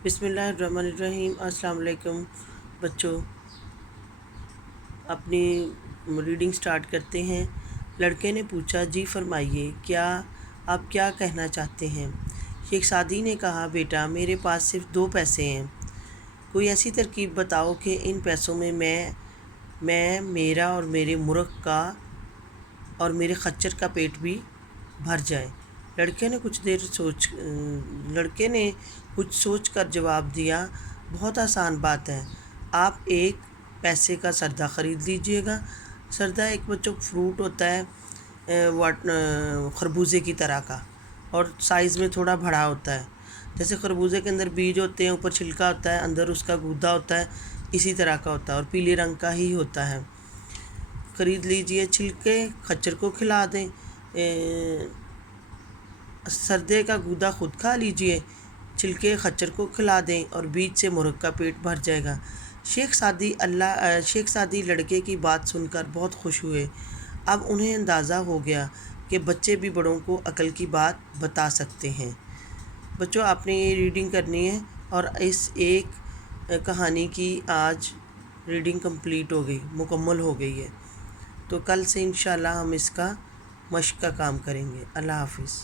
बिस्मिल्लाहिर्रहमानिर्रहीम। अस्सलाम वालेकुम बच्चों, अपनी रीडिंग स्टार्ट करते हैं। लड़के ने पूछा, जी फरमाइए, क्या आप क्या कहना चाहते हैं? शेख सादी ने कहा, बेटा मेरे पास सिर्फ 2 पैसे हैं। कोई ऐसी तरकीब बताओ कि इन पैसों में मैं मेरा और मेरे मुर्ख का और मेरे खच्चर का पेट भी भर जाए। लड़के ने कुछ सोच कर जवाब दिया, बहुत आसान बात है, आप 1 पैसे का सरदा ख़रीद लीजिएगा। सरदा एक बच्चों फ्रूट होता है, खरबूजे की तरह का, और साइज़ में थोड़ा बड़ा होता है। जैसे खरबूजे के अंदर बीज होते हैं, ऊपर छिलका होता है, अंदर उसका गूदा होता है, इसी तरह का होता है और पीले रंग का ही होता है। ख़रीद लीजिए। छिलके खच्चर को खिला दें, सरदे का गूदा खुद खा लीजिए, छिलके खच्चर को खिला दें और बीज से मुर्ग का पेट भर जाएगा। शेख सादी लड़के की बात सुनकर बहुत खुश हुए। अब उन्हें अंदाज़ा हो गया कि बच्चे भी बड़ों को अक्ल की बात बता सकते हैं। बच्चों, आपने ये रीडिंग करनी है और इस एक कहानी की आज रीडिंग कंप्लीट हो गई, मुकम्मल हो गई है। तो कल से इंशाल्लाह हम इसका मश्क का काम करेंगे। अल्लाह हाफ़िज़।